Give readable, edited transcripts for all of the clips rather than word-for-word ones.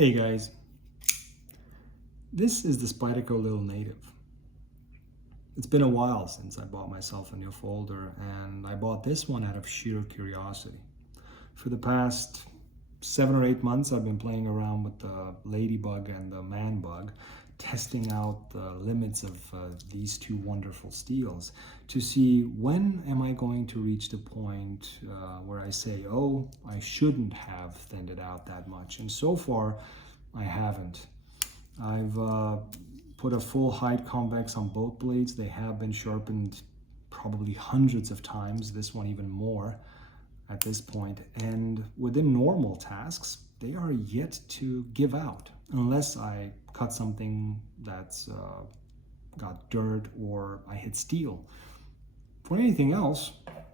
Hey guys, this is the Spyderco Little Native. It's been a while since I bought myself a new folder, and I bought this one out of sheer curiosity. For the past 7 or 8 months, I've been playing around with the ladybug and the man bug, testing out the limits of these two wonderful steels to see when am I going to reach the point where I say, oh, I shouldn't have thinned it out that much. And so far, I haven't. I've put a full height convex on both blades. They have been sharpened probably hundreds of times, this one even more at this point. And within normal tasks, they are yet to give out unless I cut something that's got dirt or I hit steel. For anything else,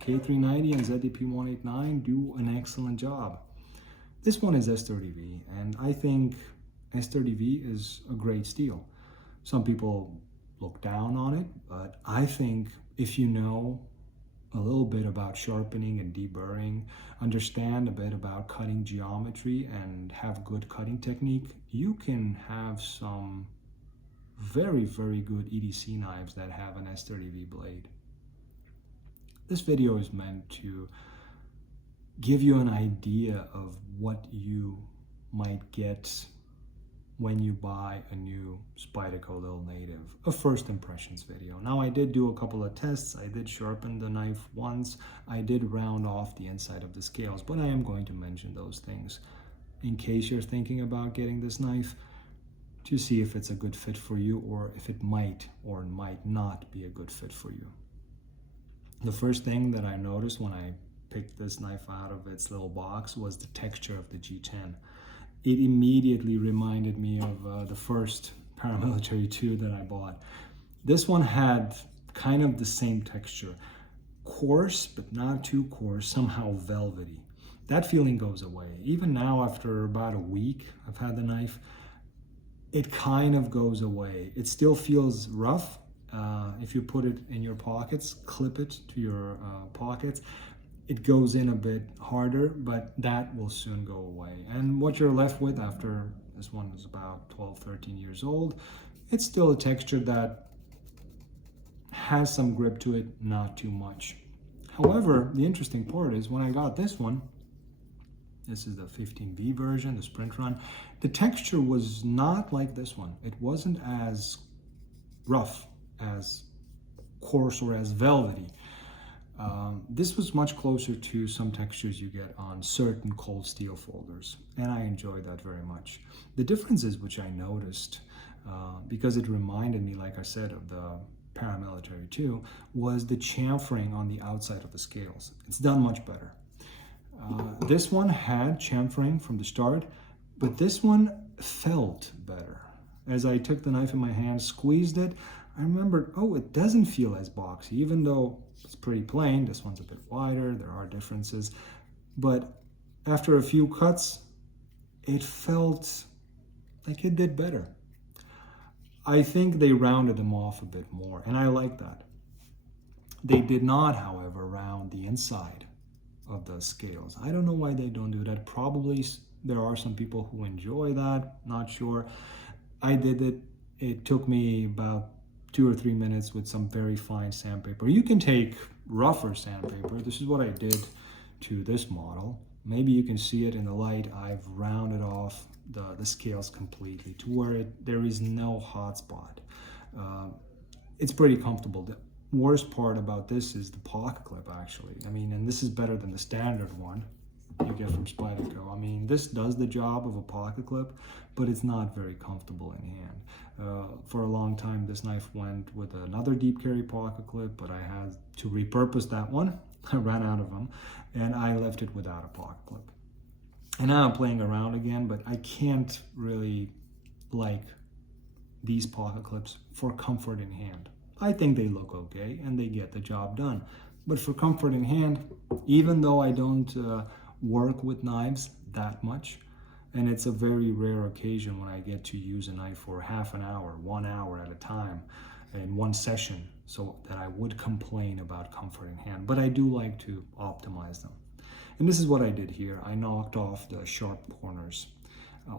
K390 and ZDP189 do an excellent job. This one is S30V, and I think S30V is a great steel. Some people look down on it, but I think if you know a little bit about sharpening and deburring, understand a bit about cutting geometry, and have good cutting technique, you can have some very, very good EDC knives that have an S30V blade. This video is meant to give you an idea of what you might get when you buy a new Spyderco Little Native, a first impressions video. Now, I did do a couple of tests. I did sharpen the knife once. I did round off the inside of the scales, but I am going to mention those things in case you're thinking about getting this knife, to see if it's a good fit for you or if it might or might not be a good fit for you. The first thing that I noticed when I picked this knife out of its little box was the texture of the G10. It immediately reminded me of the first Paramilitary 2 that I bought. This one had kind of the same texture. Coarse, but not too coarse, somehow velvety. That feeling goes away. Even now, after about a week I've had the knife, it kind of goes away. It still feels rough. If you put it in your pockets, clip it to your pockets, it goes in a bit harder, but that will soon go away. And what you're left with after this one is about 12, 13 years old, it's still a texture that has some grip to it, not too much. However, the interesting part is when I got this one, this is the 15B version, the sprint run, the texture was not like this one. It wasn't as rough, as coarse, or as velvety. This was much closer to some textures you get on certain cold steel folders, and I enjoyed that very much. The differences which I noticed, because it reminded me, like I said, of the Paramilitary 2, was the chamfering on the outside of the scales. It's done much better. This one had chamfering from the start, but this one felt better. As I took the knife in my hand, squeezed it, I remembered, oh, it doesn't feel as boxy, even though it's pretty plain. This one's a bit wider, there are differences. But after a few cuts, it felt like it did better. I think they rounded them off a bit more, and I like that. They did not, however, round the inside of the scales. I don't know why they don't do that. Probably there are some people who enjoy that, not sure. I did it. It took me about 2 or 3 minutes with some very fine sandpaper. You can take rougher sandpaper. This is what I did to this model. Maybe you can see it in the light. I've rounded off the scales completely to where there is no hot spot. It's pretty comfortable. The worst part about this is the pocket clip, actually. I mean, and this is better than the standard one you get from Spyderco. I mean, this does the job of a pocket clip, but it's not very comfortable in hand. For a long time, this knife went with another deep carry pocket clip, but I had to repurpose that one. I ran out of them, and I left it without a pocket clip. And now I'm playing around again, but I can't really like these pocket clips for comfort in hand. I think they look okay, and they get the job done. But for comfort in hand, even though I don't work with knives that much, and it's a very rare occasion when I get to use a knife for half an hour, 1 hour at a time in one session, so that I would complain about comfort in hand, but I do like to optimize them. And this is what I did here. I knocked off the sharp corners.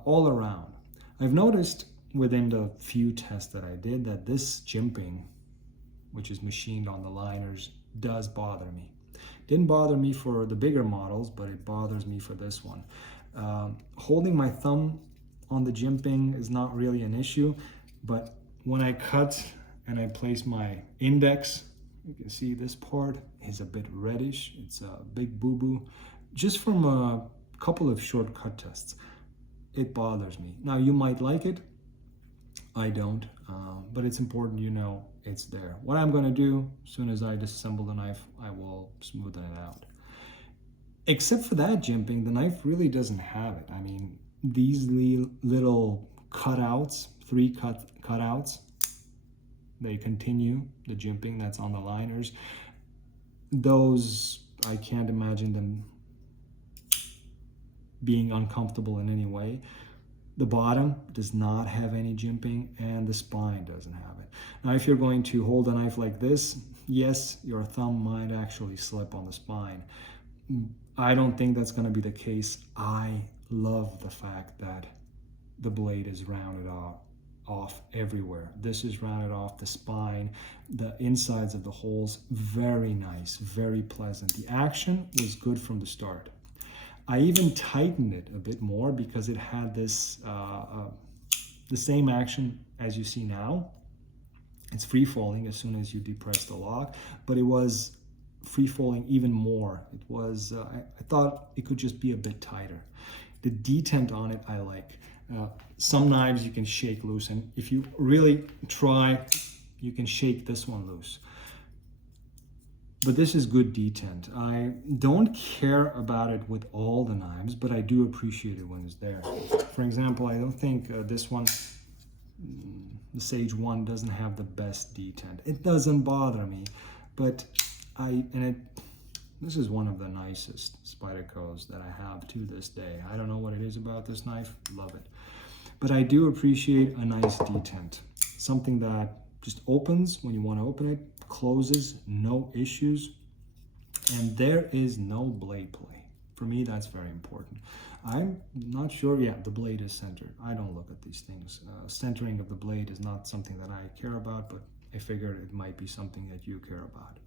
all around. I've noticed within the few tests that I did that this jimping, which is machined on the liners, does bother me. Didn't bother me for the bigger models, but it bothers me for this one. Holding my thumb on the jimping is not really an issue, but when I cut and I place my index, you can see this part is a bit reddish. It's a big boo-boo. Just from a couple of shortcut tests, it bothers me. Now, you might like it. I don't, but it's important you know it's there. What I'm going to do, as soon as I disassemble the knife, I will smoothen it out. Except for that jimping, the knife really doesn't have it. I mean, these little cutouts, 3 cutouts, they continue the jimping that's on the liners. Those, I can't imagine them being uncomfortable in any way. The bottom does not have any jimping, and the spine doesn't have it. Now, if you're going to hold a knife like this, yes, your thumb might actually slip on the spine. I don't think that's going to be the case. I love the fact that the blade is rounded off everywhere. This is rounded off, the spine, the insides of the holes, very nice, very pleasant. The action was good from the start. I even tightened it a bit more because it had this, the same action as you see now. It's free falling as soon as you depress the lock, but it was free falling even more. It was, I thought it could just be a bit tighter. The detent on it, I like. Some knives you can shake loose, and if you really try, you can shake this one loose. But this is good detent. I don't care about it with all the knives, but I do appreciate it when it's there. For example, I don't think this one, the Sage 1, doesn't have the best detent. It doesn't bother me, but this is one of the nicest Spydercos that I have to this day. I don't know what it is about this knife, love it. But I do appreciate a nice detent. Something that just opens when you want to open it, closes, no issues, and there is no blade play. For me, that's very important. I'm not sure, yeah, the blade is centered. I don't look at these things. Centering of the blade is not something that I care about, but I figured it might be something that you care about.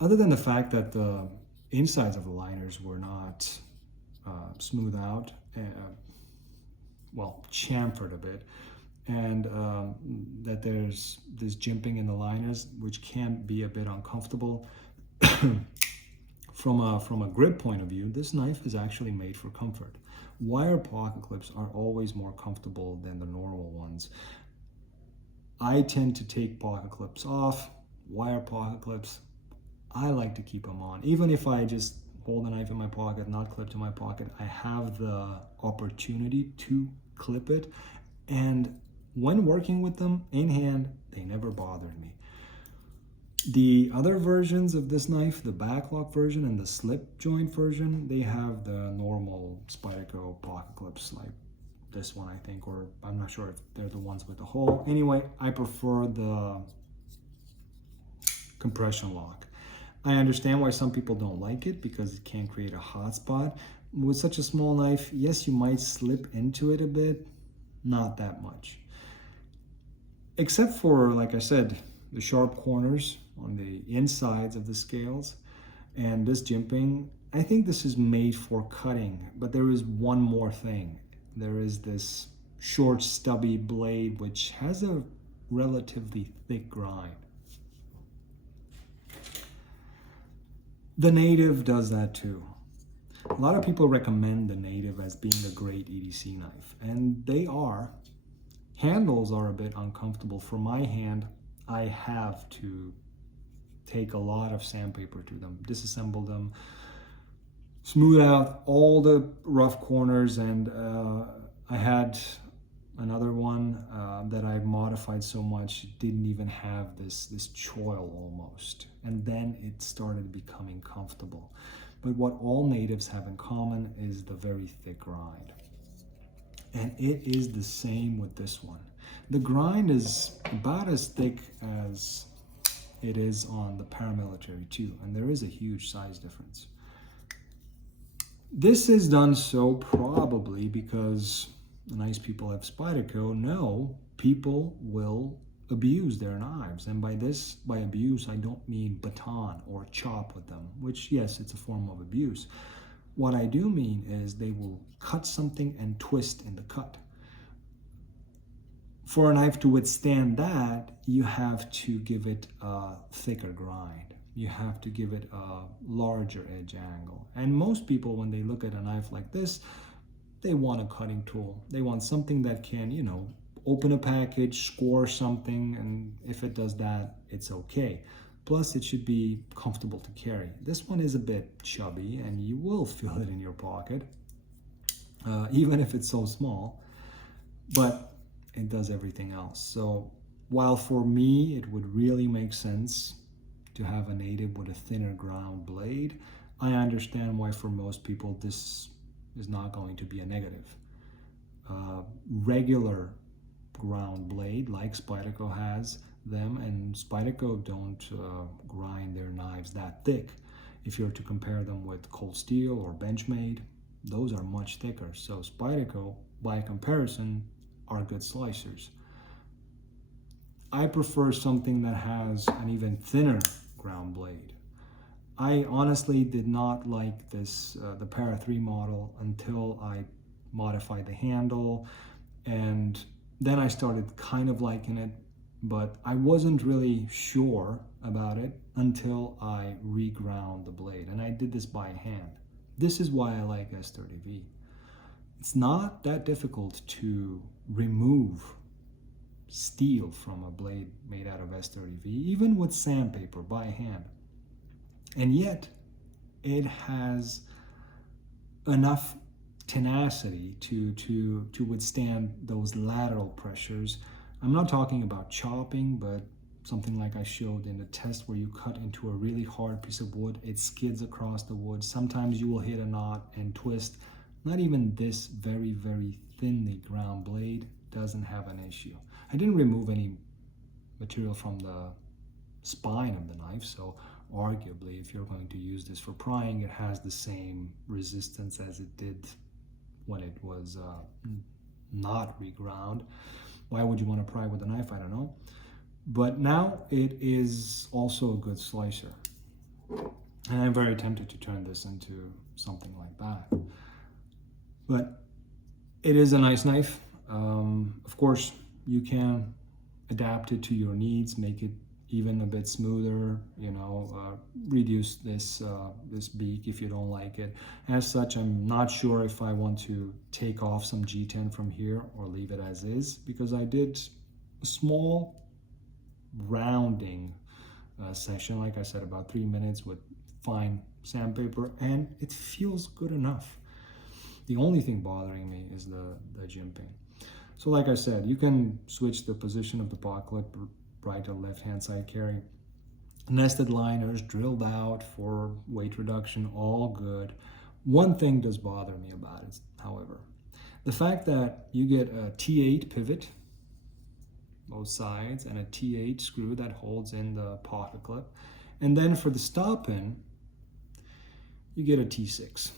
Other than the fact that the insides of the liners were not smooth out, well, chamfered a bit, and that there's this jimping in the liners, which can be a bit uncomfortable. From a grip point of view, this knife is actually made for comfort. Wire pocket clips are always more comfortable than the normal ones. I tend to take pocket clips off. Wire pocket clips, I like to keep them on. Even if I just hold a knife in my pocket, not clipped in my pocket, I have the opportunity to clip it, and when working with them in hand, they never bothered me. The other versions of this knife, the backlock version and the slip joint version, they have the normal Spyderco pocket clips like this one, I think, or I'm not sure if they're the ones with the hole. Anyway, I prefer the compression lock. I understand why some people don't like it because it can create a hot spot. With such a small knife, yes, you might slip into it a bit, not that much. Except for, like I said, the sharp corners on the insides of the scales and this jimping. I think this is made for cutting, but there is one more thing. There is this short stubby blade which has a relatively thick grind. The Native does that too. A lot of people recommend the Native as being a great EDC knife, and they are. Handles are a bit uncomfortable. For my hand, I have to take a lot of sandpaper to them, disassemble them, smooth out all the rough corners, and I had another one that I modified so much it didn't even have this choil almost, and then it started becoming comfortable. But what all Natives have in common is the very thick grind. And it is the same with this one. The grind is about as thick as it is on the paramilitary too, and there is a huge size difference. This is done so probably because the nice people at Spyderco know people will abuse their knives. And by abuse, I don't mean baton or chop with them, which, yes, it's a form of abuse. What I do mean is they will cut something and twist in the cut. For a knife to withstand that, you have to give it a thicker grind. You have to give it a larger edge angle. And most people, when they look at a knife like this, they want a cutting tool. They want something that can, open a package, score something, and if it does that, it's okay. Plus, it should be comfortable to carry. This one is a bit chubby, and you will feel it in your pocket, even if it's so small, but it does everything else. So while for me, it would really make sense to have a native with a thinner ground blade, I understand why for most people this is not going to be a negative. Regular ground blade like Spyderco has them, and Spyderco don't grind their knives that thick. If you're to compare them with cold steel or Benchmade, those are much thicker. So Spyderco, by comparison, are good slicers. I prefer something that has an even thinner ground blade. I honestly did not like this, the Para 3 model, until I modified the handle, and then I started kind of liking it, but I wasn't really sure about it until I reground the blade, and I did this by hand. This is why I like S30V. It's not that difficult to remove steel from a blade made out of S30V, even with sandpaper by hand. And yet, it has enough tenacity to withstand those lateral pressures. I'm not talking about chopping, but something like I showed in the test where you cut into a really hard piece of wood, it skids across the wood. Sometimes you will hit a knot and twist. Not even this very, very thinly ground blade doesn't have an issue. I didn't remove any material from the spine of the knife, so arguably if you're going to use this for prying, it has the same resistance as it did when it was not reground. Why would you want to pry with a knife? I don't know. But now it is also a good slicer. And I'm very tempted to turn this into something like that. But it is a nice knife. Of course, you can adapt it to your needs, make it even a bit smoother, reduce this beak if you don't like it. As such, I'm not sure if I want to take off some G10 from here or leave it as is, because I did a small rounding session, like I said, about 3 minutes with fine sandpaper, and it feels good enough. The only thing bothering me is the jimping. So like I said, you can switch the position of the pot clip, right to left hand side carry. Nested liners drilled out for weight reduction, all good. One thing does bother me about it, however, the fact that you get a T8 pivot, both sides, and a T8 screw that holds in the pocket clip. And then for the stop pin, you get a T6.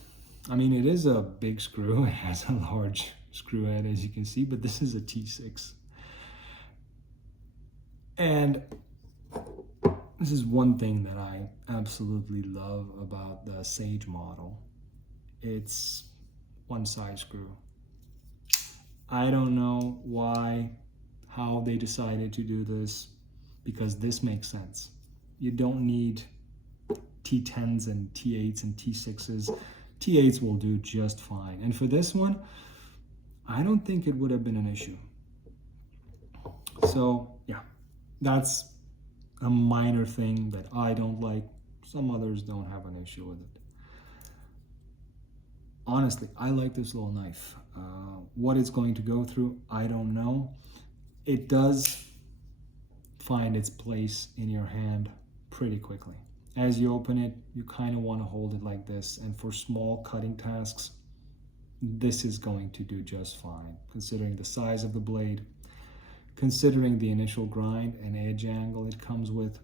I mean, it is a big screw. It has a large screw head, as you can see, but this is a T6. And this is one thing that I absolutely love about the Sage model. It's one side screw. I don't know how they decided to do this, because this makes sense. You don't need T10s and T8s and T6s. T8s will do just fine. And for this one, I don't think it would have been an issue. So yeah, that's a minor thing that I don't like. Some others don't have an issue with it. Honestly, I like this little knife. What it's going to go through, I don't know. It does find its place in your hand pretty quickly. As you open it, you kind of want to hold it like this, and for small cutting tasks, this is going to do just fine, considering the size of the blade, considering the initial grind and edge angle it comes with.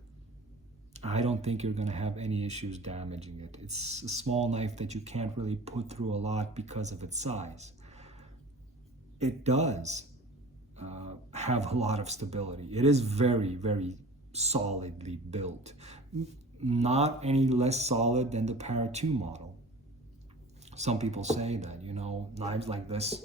I don't think you're going to have any issues damaging it. It's a small knife that you can't really put through a lot because of its size. It does have a lot of stability. It is very, very solidly built. Not any less solid than the Para 2 model. Some people say that, you know, knives like this,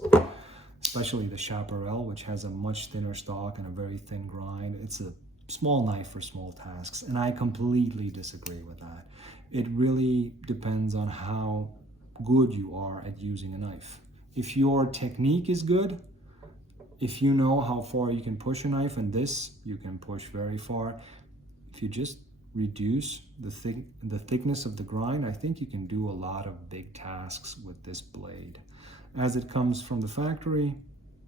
especially the Chaparral, which has a much thinner stock and a very thin grind, it's a small knife for small tasks, and I completely disagree with that. It really depends on how good you are at using a knife. If your technique is good, if you know how far you can push a knife, and this you can push very far, if you just reduce the thickness of the grind, I think you can do a lot of big tasks with this blade. As it comes from the factory,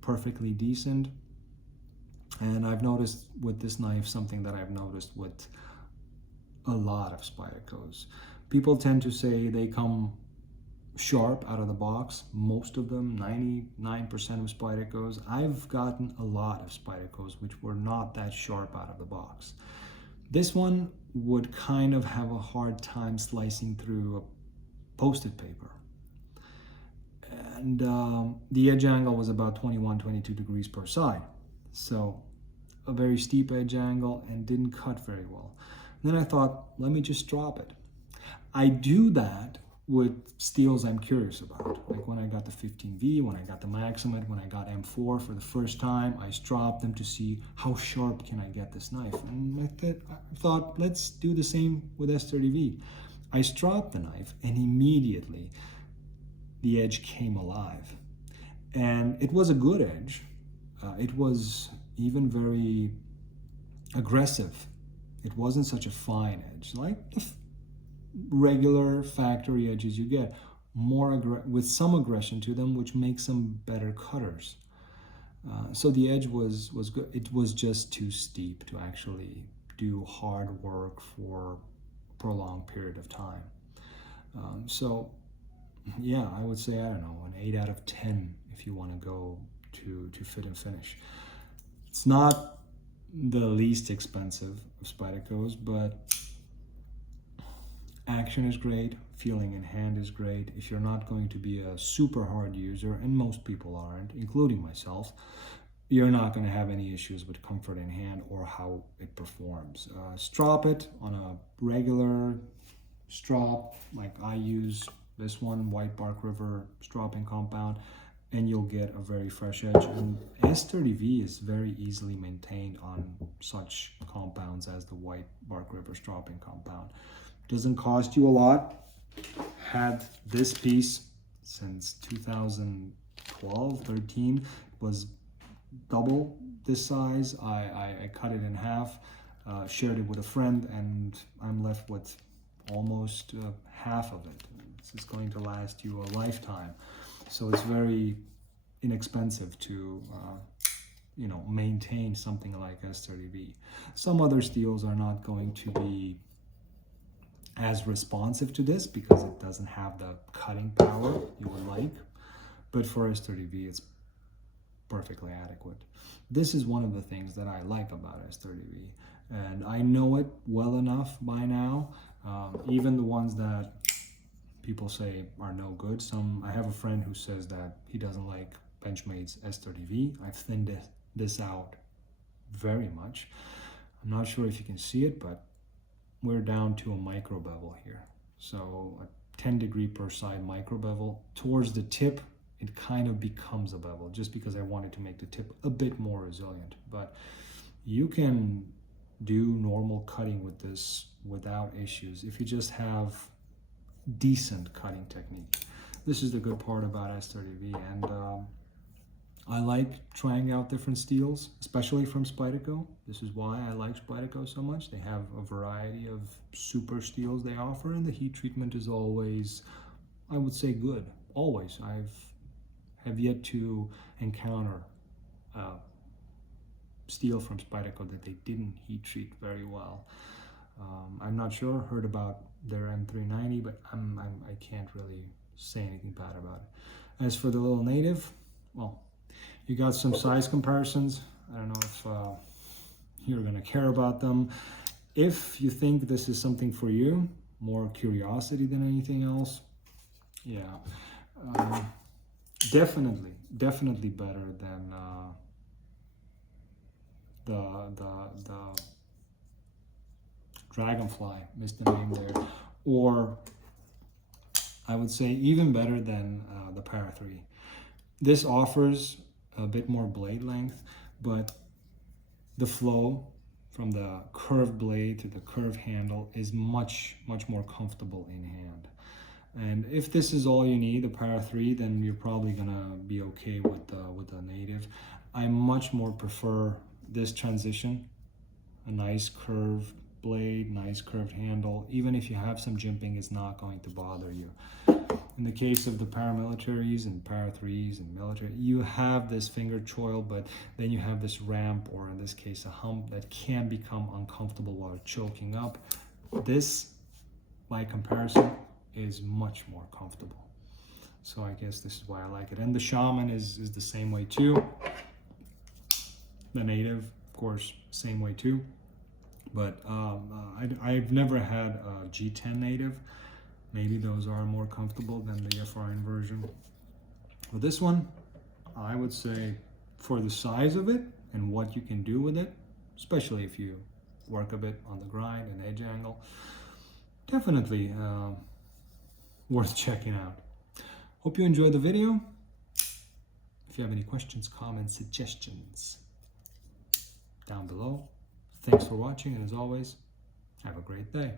perfectly decent. And I've noticed with this knife something that I've noticed with a lot of Spydercos. People tend to say they come sharp out of the box. Most of them, 99% of Spydercos. I've gotten a lot of Spydercos which were not that sharp out of the box. This one would kind of have a hard time slicing through a posted paper. And the edge angle was about 21, 22 degrees per side. So a very steep edge angle and didn't cut very well. And then I thought, let me just drop it. I do that with steels I'm curious about. Like when I got the 15V, when I got the Maximate, when I got M4 for the first time, I stropped them to see how sharp can I get this knife. And I thought, let's do the same with S30V. I stropped the knife and immediately the edge came alive. And it was a good edge. It was even very aggressive. It wasn't such a fine edge, like the regular factory edges you get, more with some aggression to them, which makes them better cutters. So the edge was good. It was just too steep to actually do hard work for a prolonged period of time. So yeah, I would say, I don't know, an 8 out of 10 if you want to go to fit and finish. It's not the least expensive of Spydercos, but action is great, feeling in hand is great. If you're not going to be a super hard user, and most people aren't, including myself, you're not going to have any issues with comfort in hand or how it performs. Strop it on a regular strop, like I use this one, White Bark River stropping compound, and you'll get a very fresh edge. And S30V is very easily maintained on such compounds as the White Bark River stropping compound. Doesn't cost you a lot. Had this piece since 2012, 13. It was double this size. I cut it in half, shared it with a friend, and I'm left with almost half of it. This is going to last you a lifetime. So it's very inexpensive to you know, maintain something like S30V. Some other steels are not going to be as responsive to this because it doesn't have the cutting power you would like, but for S30V it's perfectly adequate. This is one of the things that I like about S30V, and I know it well enough by now. Even the ones that people say are no good, I have a friend who says that he doesn't like Benchmade's S30V. I've thinned this out very much. I'm not sure if you can see it, but we're down to a micro bevel here. So a 10 degree per side micro bevel. Towards the tip, it kind of becomes a bevel just because I wanted to make the tip a bit more resilient. But you can do normal cutting with this without issues if you just have decent cutting technique. This is the good part about S30V, and I like trying out different steels, especially from Spyderco. This is why I like Spyderco so much. They have a variety of super steels they offer, and the heat treatment is always, I would say, good. Always. Have yet to encounter steel from Spyderco that they didn't heat treat very well. I'm not sure, heard about their M390, but I can't really say anything bad about it. As for the little native, well, you got some size comparisons. I don't know if you're gonna care about them. If you think this is something for you, more curiosity than anything else, yeah, definitely better than the Dragonfly, missed the name there, or I would say even better than the Para 3. This offers a bit more blade length, but the flow from the curved blade to the curved handle is much more comfortable in hand. And if this is all you need, the Para 3, then you're probably gonna be okay with the native. I much more prefer this transition, a nice curved blade, nice curved handle. Even if you have some jimping, it's not going to bother you. In the case of the paramilitaries and Para 3s and military, you have this finger choil, but then you have this ramp, or in this case a hump, that can become uncomfortable while choking up. This, by comparison, is much more comfortable. So I guess this is why I like it. And the Shaman is the same way too. The native, of course, same way too. But I've never had a G10 native. Maybe those are more comfortable than the FRN version. But this one, I would say, for the size of it and what you can do with it, especially if you work a bit on the grind and edge angle, definitely worth checking out. Hope you enjoyed the video. If you have any questions, comments, suggestions, down below. Thanks for watching, and as always, have a great day.